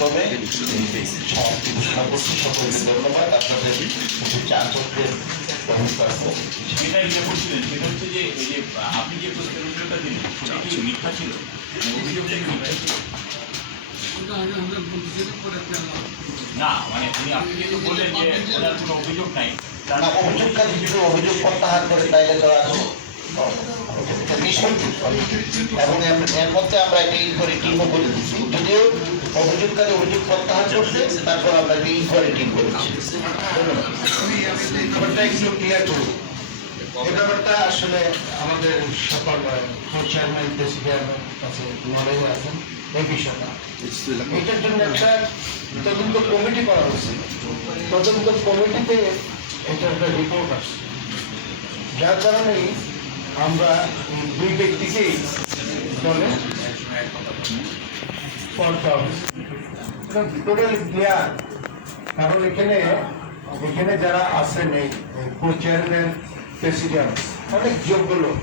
পর্যায়ক্রমে সমাপ্তি ঘোষণা করছি। সকলকে ধন্যবাদ। আপনাদের চা চক্রের ব্যবস্থা আছে। সেটা ইয়ে করছিলেন, সেটা হচ্ছে যে এই যে আপনি যে প্রশ্নের উত্তরটা দিলেন সেটা কি মিথ্যা ছিল? অভিযোগটা কি মিথ্যা ছিল? না, মানে আপনি যেহেতু বললেন যে ওনার কোনো অভিযোগ নাই, না, অভিযোগকারী যদি অভিযোগ প্রত্যাহার করে তাইলে তো আর এবং এর মধ্যে আমরা একটা ইনকোয়ারি টিমও করে দিচ্ছি। যদিও অভিযোগকারী অভিযোগ প্রত্যাহার করছে, তারপর আমরা একটা ইনকোয়ারি টিম করেছি। ব্যাপারটা একটু ক্লিয়ার করুন। এই ব্যাপারটা আসলে আমাদের সকল চেয়ারম্যান প্রেসিডেন্টের কাছে নলেজ আছেন এই বিষয়টা। এটার জন্য একটা তদন্ত কমিটি করা হয়েছে। তদন্ত কমিটিতে এটার একটা রিপোর্ট আসছে, যার কারণেই আমরা দুই ব্যক্তিকেই দলে টোটালি ক্লিয়ার। কারণ এখানে যারা আছেন এই চেয়ারম্যান প্রেসিডেন্ট অনেক যোগ্য লোক।